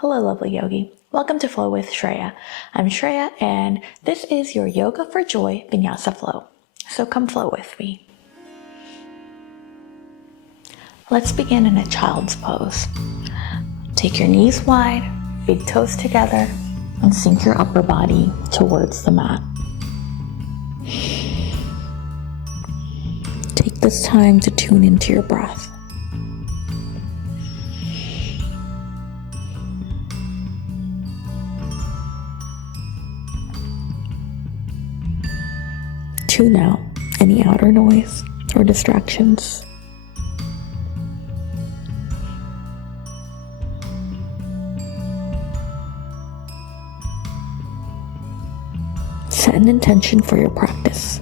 Hello, lovely yogi. Welcome to Flow with Shreya. I'm Shreya, and this is your Yoga for Joy Vinyasa flow. So come flow with me. Let's begin in a child's pose. Take your knees wide, big toes together, and sink your upper body towards the mat. Take this time to tune into your breath. Tune out any outer noise or distractions. Set an intention for your practice.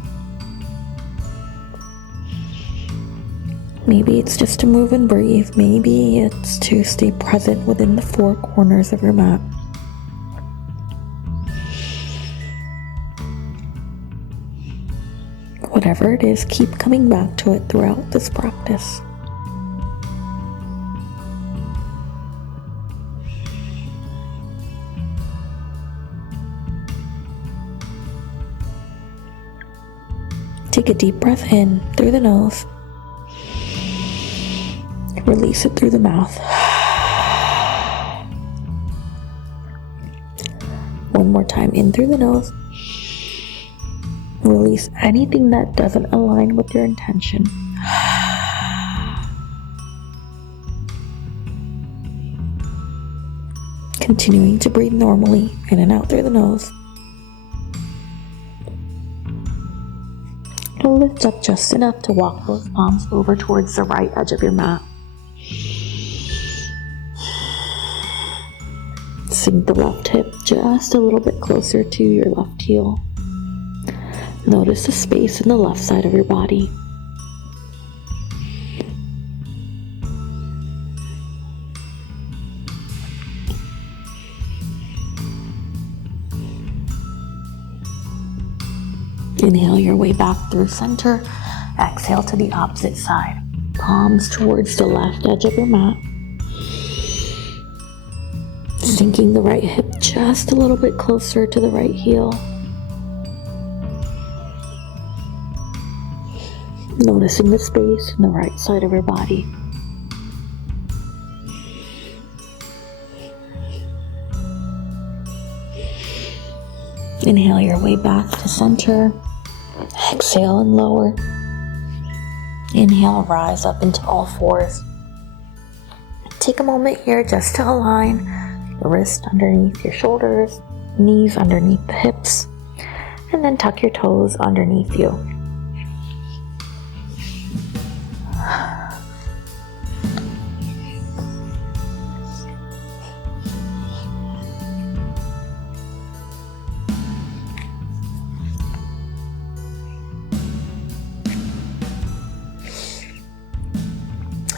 Maybe it's just to move and breathe. Maybe it's to stay present within the four corners of your mat. Whatever it is, keep coming back to it throughout this practice. Take a deep breath in through the nose. Release it through the mouth. One more time, in through the nose. Release anything that doesn't align with your intention. Continuing to breathe normally, in and out through the nose. And lift up just enough to walk both palms over towards the right edge of your mat. Sink the left hip just a little bit closer to your left heel. Notice the space in the left side of your body. Inhale your way back through center. Exhale to the opposite side. Palms towards the left edge of your mat. Sinking the right hip just a little bit closer to the right heel. Noticing the space in the right side of your body. Inhale your way back to center. Exhale and lower. Inhale, rise up into all fours. Take a moment here just to align the wrist underneath your shoulders, knees underneath the hips, and then tuck your toes underneath you.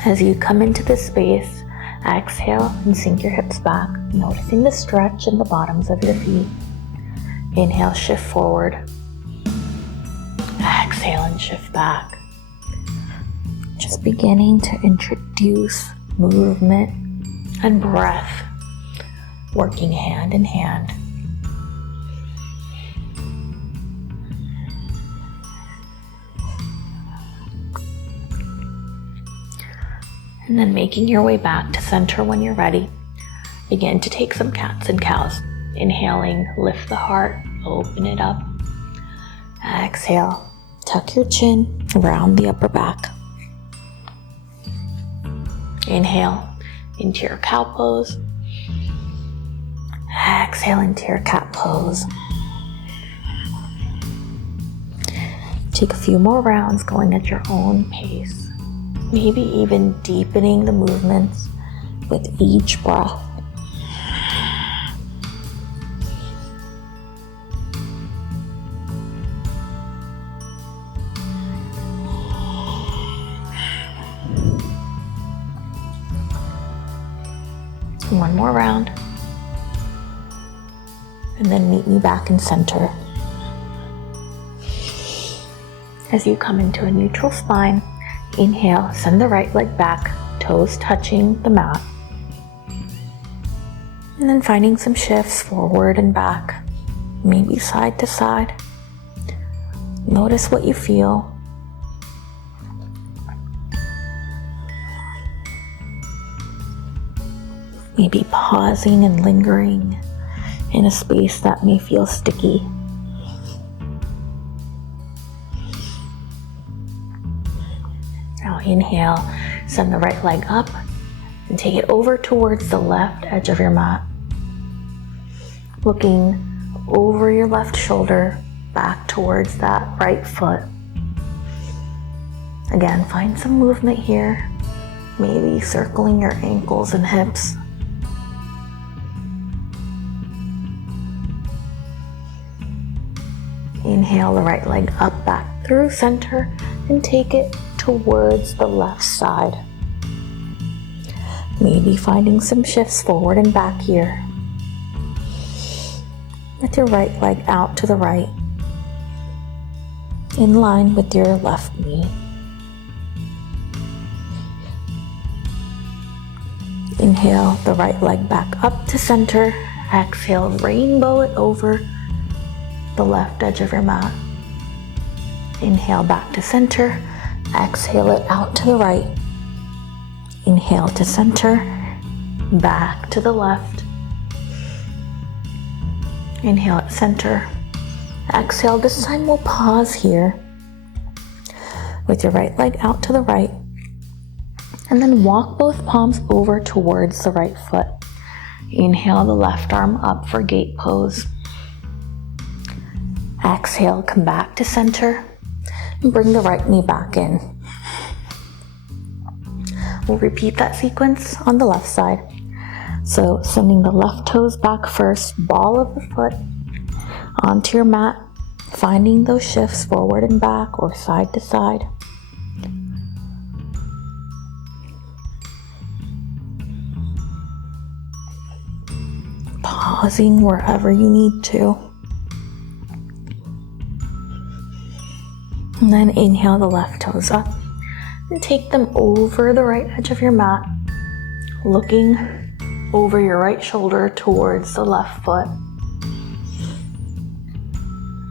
As you come into this space, exhale and sink your hips back, noticing the stretch in the bottoms of your feet. Inhale, shift forward. Exhale and shift back. Just beginning to introduce movement and breath, working hand in hand. And then making your way back to center when you're ready. Begin to take some cats and cows. Inhaling, lift the heart, open it up. Exhale, tuck your chin, round the upper back. Inhale into your cow pose. Exhale into your cat pose. Take a few more rounds going at your own pace. Maybe even deepening the movements with each breath. One more round. And then meet me back in center. As you come into a neutral spine, inhale, send the right leg back, toes touching the mat. And then finding some shifts forward and back, maybe side to side. Notice what you feel. Maybe pausing and lingering in a space that may feel sticky. Now inhale, send the right leg up and take it over towards the left edge of your mat. Looking over your left shoulder, back towards that right foot. Again, find some movement here, maybe circling your ankles and hips. Inhale the right leg up, back through center, and take it towards the left side. Maybe finding some shifts forward and back here. With your right leg out to the right, in line with your left knee. Inhale the right leg back up to center. Exhale, rainbow it over the left edge of your mat. Inhale back to center. Exhale it out to the right. Inhale to center, back to the left. Inhale at center. Exhale, this time we'll pause here with your right leg out to the right, and then walk both palms over towards the right foot. Inhale the left arm up for gate pose. Exhale, come back to center and bring the right knee back in. We'll repeat that sequence on the left side. So sending the left toes back first, ball of the foot onto your mat, finding those shifts forward and back or side to side. Pausing wherever you need to. And then inhale the left toes up and take them over the right edge of your mat, looking over your right shoulder towards the left foot.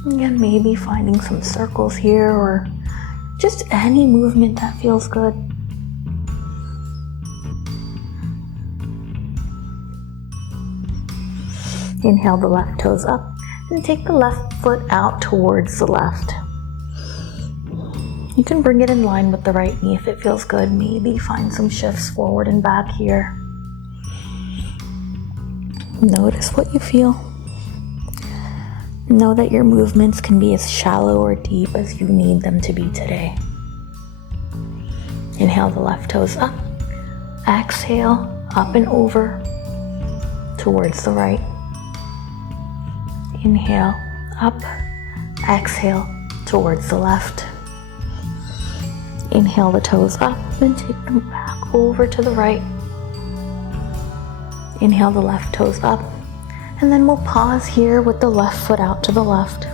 Again, maybe finding some circles here or just any movement that feels good. Inhale the left toes up and take the left foot out towards the left. You can bring it in line with the right knee if it feels good. Maybe find some shifts forward and back here. Notice what you feel. Know that your movements can be as shallow or deep as you need them to be today. Inhale the left toes up. Exhale, up and over towards the right. Inhale, up. Exhale, towards the left. Inhale the toes up and take them back over to the right. Inhale the left toes up, and then we'll pause here with the left foot out to the left.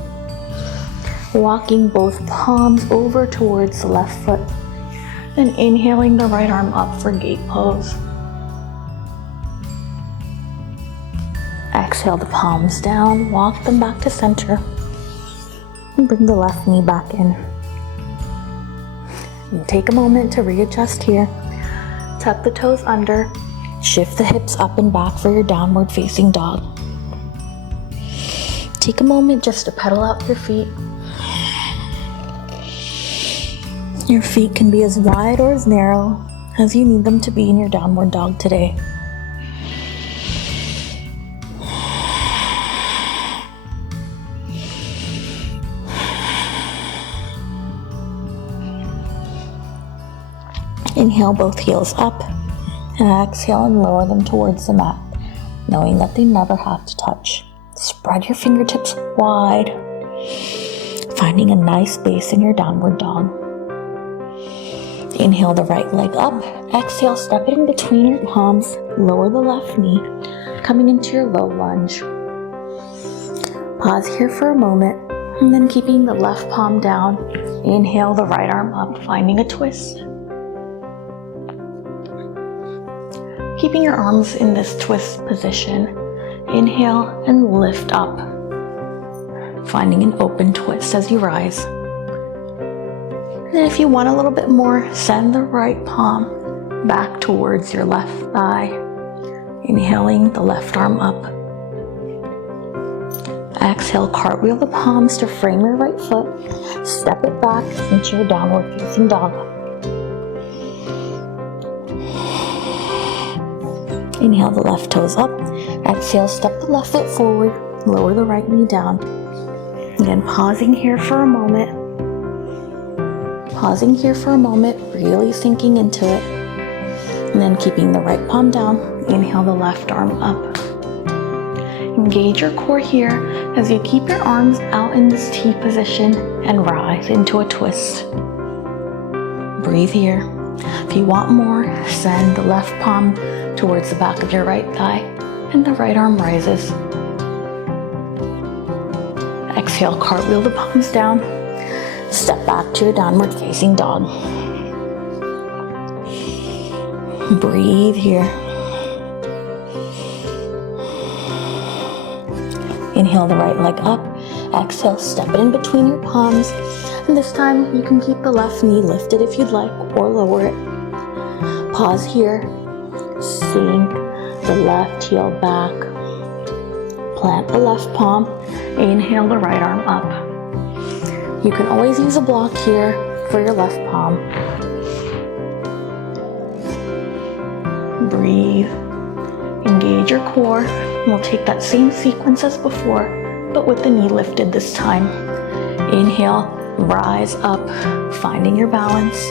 Walking both palms over towards the left foot, and inhaling the right arm up for gate pose. Exhale the palms down, walk them back to center, and bring the left knee back in. And take a moment to readjust here. Tuck the toes under, shift the hips up and back for your downward facing dog. Take a moment just to pedal out your feet. Your feet can be as wide or as narrow as you need them to be in your downward dog today. Inhale both heels up, and exhale and lower them towards the mat, knowing that they never have to touch. Spread your fingertips wide, finding a nice base in your downward dog. Inhale the right leg up, exhale, step it in between your palms, lower the left knee, coming into your low lunge. Pause here for a moment, and then keeping the left palm down, inhale the right arm up, finding a twist. Keeping your arms in this twist position, Inhale and lift up, finding an open twist as you rise. And if you want a little bit more, send the right palm back towards your left thigh. Inhaling the left arm up. Exhale, cartwheel the palms to frame your right foot. Step it back into your downward facing dog. Inhale the left toes up. Exhale, step the left foot forward. Lower the right knee down. Again, pausing here for a moment. Pausing here for a moment, really sinking into it. And then keeping the right palm down. Inhale the left arm up. Engage your core here as you keep your arms out in this T position and rise into a twist. Breathe here. If you want more, send the left palm towards the back of your right thigh and the right arm rises. Exhale, cartwheel the palms down. Step back to your downward facing dog. Breathe here. Inhale the right leg up. Exhale, step it in between your palms. And this time you can keep the left knee lifted if you'd like, or lower it. Pause here. Sink the left heel back. Plant the left palm. Inhale the right arm up. You can always use a block here for your left palm. Breathe. Engage your core. We'll take that same sequence as before, but with the knee lifted this time. Inhale, rise up, finding your balance.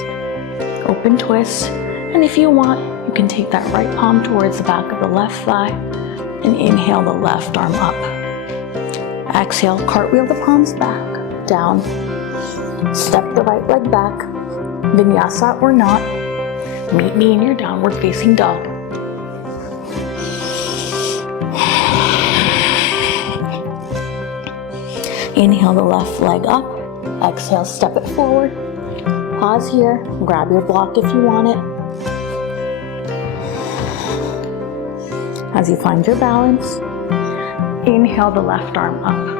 Open twist. And if you want, you can take that right palm towards the back of the left thigh and inhale the left arm up. Exhale, cartwheel the palms back, down. Step the right leg back. Vinyasa or not, meet me in your downward facing dog. Inhale the left leg up. Exhale, step it forward. Pause here. Grab your block if you want it. As you find your balance, inhale the left arm up.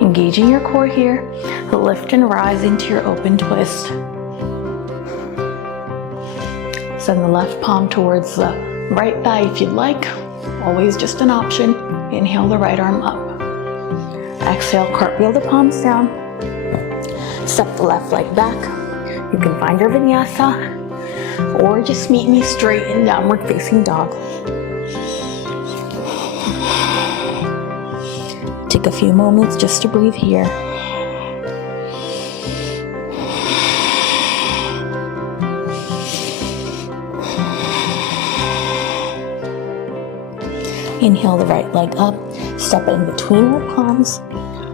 Engaging your core here, lift and rise into your open twist. Send the left palm towards the right thigh if you'd like, always just an option. Inhale the right arm up. Exhale, cartwheel the palms down. Step the left leg back. You can find your vinyasa or just meet me straight in downward facing dog. Take a few moments just to breathe here. Inhale the right leg up, step in between your palms.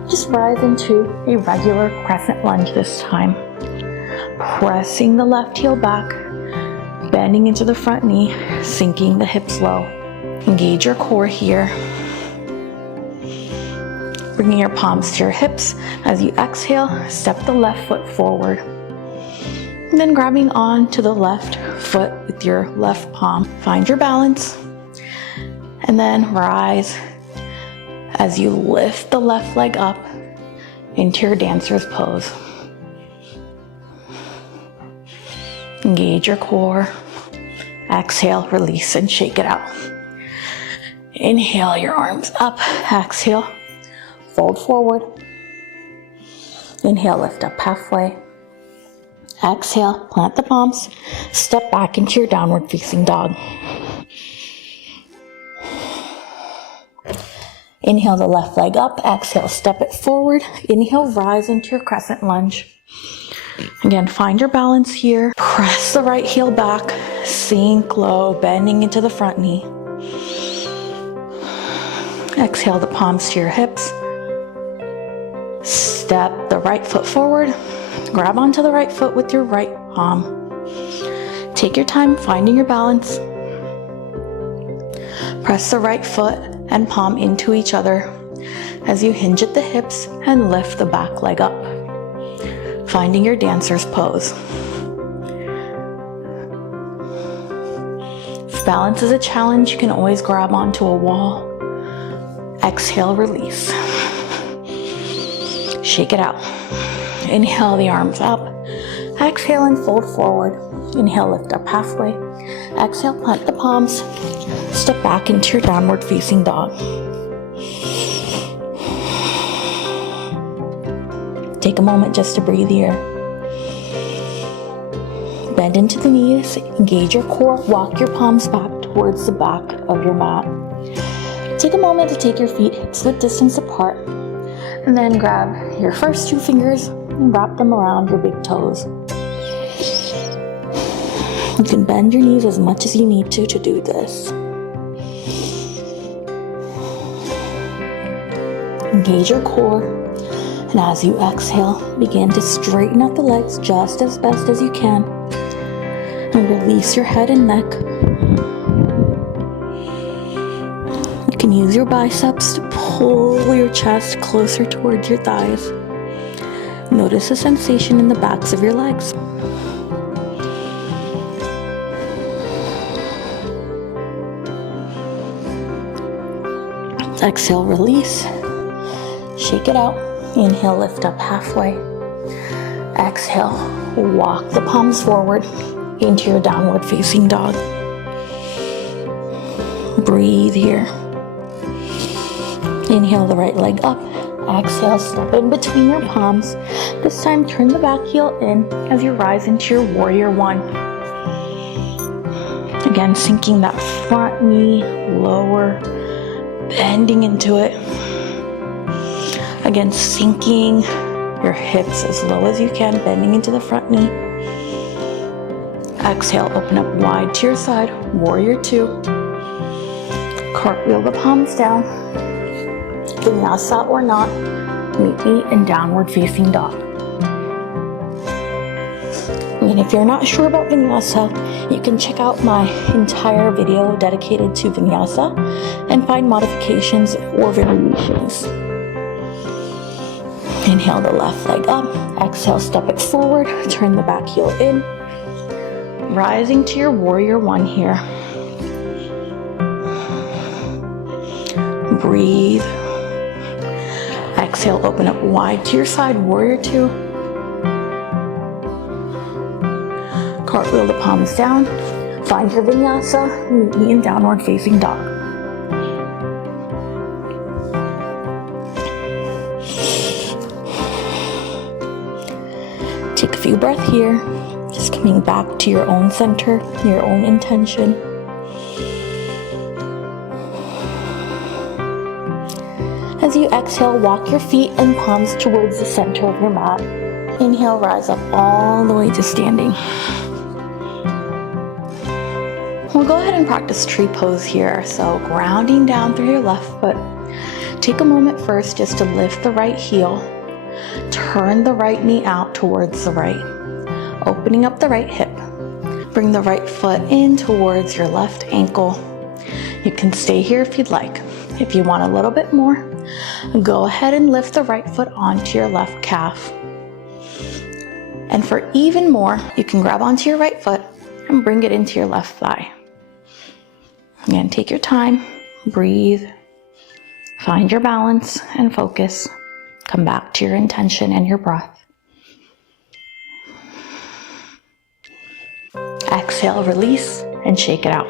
Just rise into a regular crescent lunge this time. Pressing the left heel back, bending into the front knee, sinking the hips low. Engage your core here. Bringing your palms to your hips. As you exhale, step the left foot forward. And then grabbing on to the left foot with your left palm. Find your balance. And then rise as you lift the left leg up into your dancer's pose. Engage your core. Exhale, release and shake it out. Inhale your arms up. Exhale, fold forward. Inhale, lift up halfway. Exhale, plant the palms. Step back into your downward facing dog. Inhale the left leg up. Exhale, step it forward. Inhale, rise into your crescent lunge. Again, find your balance here. Press the right heel back. Sink low, bending into the front knee. Exhale the palms to your hips. Step the right foot forward. Grab onto the right foot with your right palm. Take your time finding your balance. Press the right foot and palm into each other as you hinge at the hips and lift the back leg up, finding your dancer's pose. If balance is a challenge, you can always grab onto a wall. Exhale, release. Shake it out. Inhale, the arms up. Exhale and fold forward. Inhale, lift up halfway. Exhale, plant the palms. Step back into your downward facing dog. Take a moment just to breathe here. Bend into the knees, engage your core, walk your palms back towards the back of your mat. Take a moment to take your feet hips width distance apart, and then grab your first 2 fingers and wrap them around your big toes. You can bend your knees as much as you need to do this. Engage your core, and as you exhale, begin to straighten out the legs just as best as you can, and release your head and neck. You can use your biceps to pull your chest closer towards your thighs. Notice the sensation in the backs of your legs. Exhale, release. Shake it out. Inhale, lift up halfway. Exhale, walk the palms forward into your downward facing dog. Breathe here. Inhale the right leg up. Exhale, step in between your palms. This time, turn the back heel in as you rise into your warrior one. Again, sinking that front knee lower, bending into it. Again, sinking your hips as low as you can, bending into the front knee. Exhale, open up wide to your side, warrior two. Cartwheel the palms down. Vinyasa or not, meet me in downward facing dog. And if you're not sure about Vinyasa, you can check out my entire video dedicated to Vinyasa and find modifications or variations. Inhale the left leg up. Exhale, step it forward. Turn the back heel in. Rising to your warrior one here. Breathe. Exhale, open up wide to your side, warrior two. Cartwheel the palms down. Find your Vinyasa, meet me in downward facing dog. Take a few breaths here, just coming back to your own center, your own intention. As you exhale, walk your feet and palms towards the center of your mat. Inhale, rise up all the way to standing. We'll go ahead and practice tree pose here. So grounding down through your left foot. Take a moment first just to lift the right heel. Turn the right knee out towards the right. Opening up the right hip. Bring the right foot in towards your left ankle. You can stay here if you'd like. If you want a little bit more, go ahead and lift the right foot onto your left calf. And for even more, you can grab onto your right foot and bring it into your left thigh. Again, take your time, breathe, find your balance and focus. Come back to your intention and your breath. Exhale, release, and shake it out.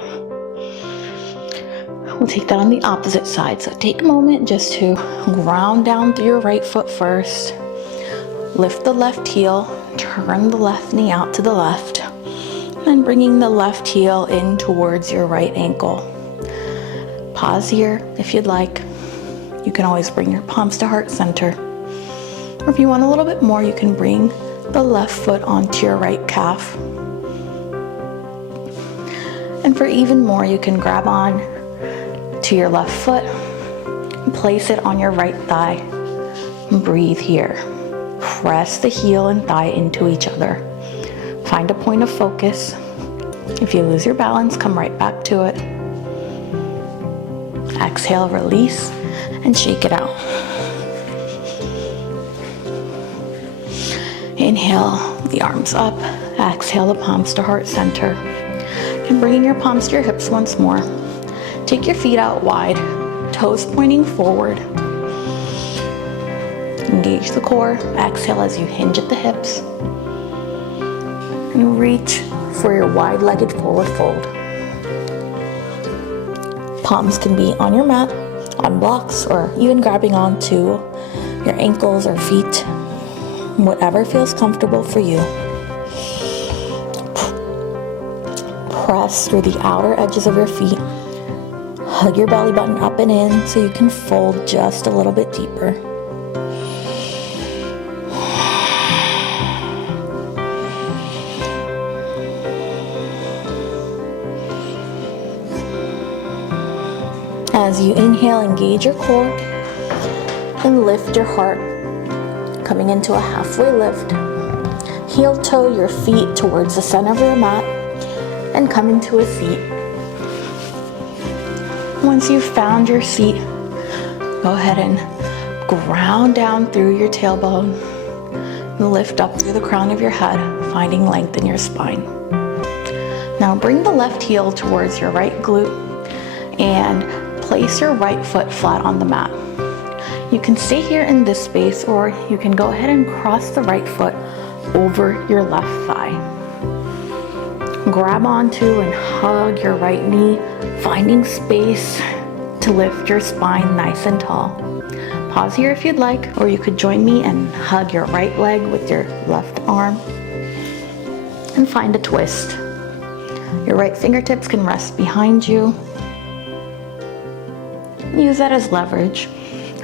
We'll take that on the opposite side. So take a moment just to ground down through your right foot first. Lift the left heel, turn the left knee out to the left, and bringing the left heel in towards your right ankle. Pause here if you'd like. You can always bring your palms to heart center. Or if you want a little bit more, you can bring the left foot onto your right calf. And for even more, you can grab on to your left foot and place it on your right thigh. And breathe here. Press the heel and thigh into each other. Find a point of focus. If you lose your balance, come right back to it. Exhale, release, and shake it out. Inhale, the arms up. Exhale, the palms to heart center. And bringing your palms to your hips once more. Take your feet out wide, toes pointing forward. Engage the core. Exhale as you hinge at the hips. And reach for your wide-legged forward fold. Palms can be on your mat, on blocks, or even grabbing onto your ankles or feet. Whatever feels comfortable for you. Press through the outer edges of your feet. Hug your belly button up and in so you can fold just a little bit deeper. As you inhale, engage your core and lift your heart, coming into a halfway lift. Heel toe your feet towards the center of your mat and come into a seat. Once you've found your seat, go ahead and ground down through your tailbone and lift up through the crown of your head, finding length in your spine. Now bring the left heel towards your right glute and place your right foot flat on the mat. You can stay here in this space, or you can go ahead and cross the right foot over your left thigh. Grab onto and hug your right knee, finding space to lift your spine nice and tall. Pause here if you'd like, or you could join me and hug your right leg with your left arm and find a twist. Your right fingertips can rest behind you. Use that as leverage.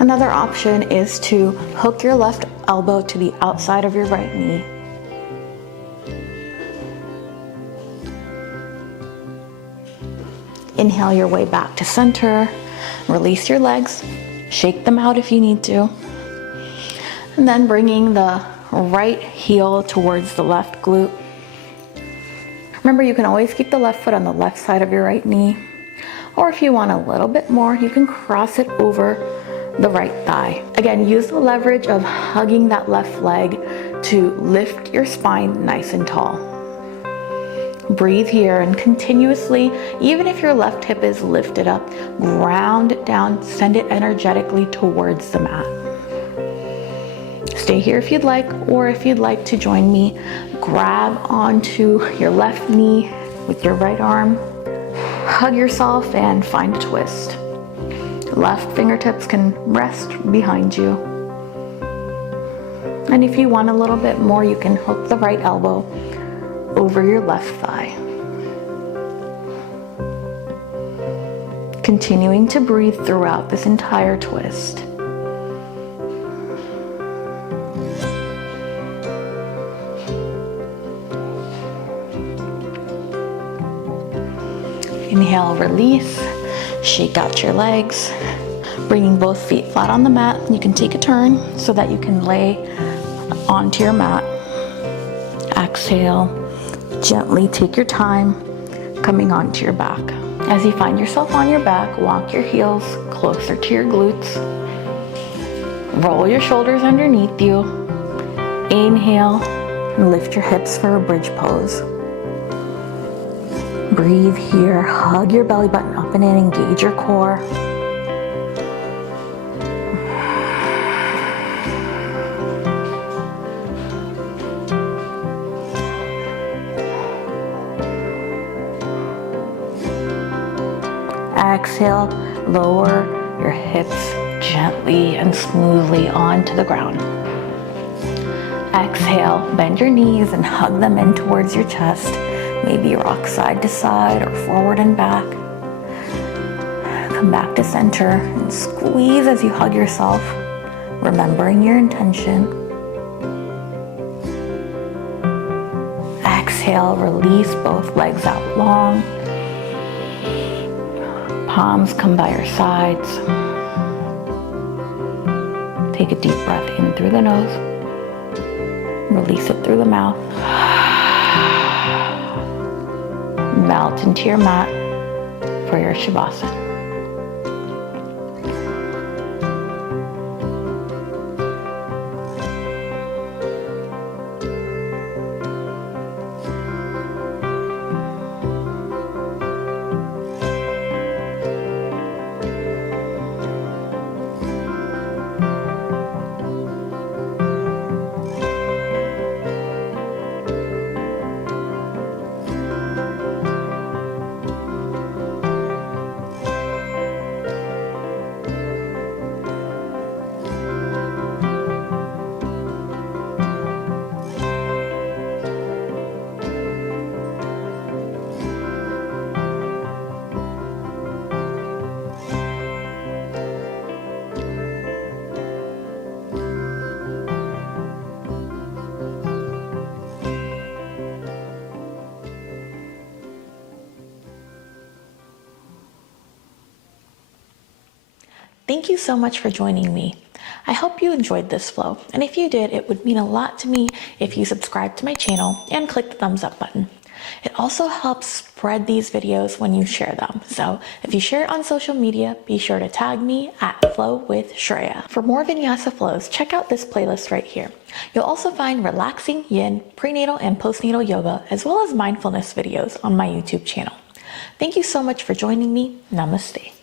Another option is to hook your left elbow to the outside of your right knee. Inhale your way back to center. Release your legs. Shake them out if you need to. And then bringing the right heel towards the left glute. Remember, you can always keep the left foot on the left side of your right knee. Or if you want a little bit more, you can cross it over the right thigh. Again, use the leverage of hugging that left leg to lift your spine nice and tall. Breathe here and continuously, even if your left hip is lifted up, ground it down, send it energetically towards the mat. Stay here if you'd like, or if you'd like to join me, grab onto your left knee with your right arm, hug yourself and find a twist. Left fingertips can rest behind you. And if you want a little bit more, you can hook the right elbow over your left thigh. Continuing to breathe throughout this entire twist. Inhale, release, shake out your legs, bringing both feet flat on the mat. You can take a turn so that you can lay onto your mat. Exhale, gently take your time coming onto your back. As you find yourself on your back, walk your heels closer to your glutes. Roll your shoulders underneath you. Inhale, and lift your hips for a bridge pose. Breathe here, hug your belly button up and in, engage your core. Exhale, lower your hips gently and smoothly onto the ground. Exhale, bend your knees and hug them in towards your chest. Maybe rock side to side or forward and back. Come back to center and squeeze as you hug yourself, remembering your intention. Exhale, release both legs out long. Palms come by your sides. Take a deep breath in through the nose. Release it through the mouth. Melt into your mat for your Shavasana. Thank you so much for joining me. I hope you enjoyed this flow, and if you did, it would mean a lot to me if you subscribe to my channel and click the thumbs up button. It also helps spread these videos when you share them. So if you share it on social media, be sure to tag me at Flow with Shreya. For more Vinyasa flows, check out this playlist right here. You'll also find relaxing yin, prenatal and postnatal yoga, as well as mindfulness videos on my YouTube channel. Thank you so much for joining me. Namaste.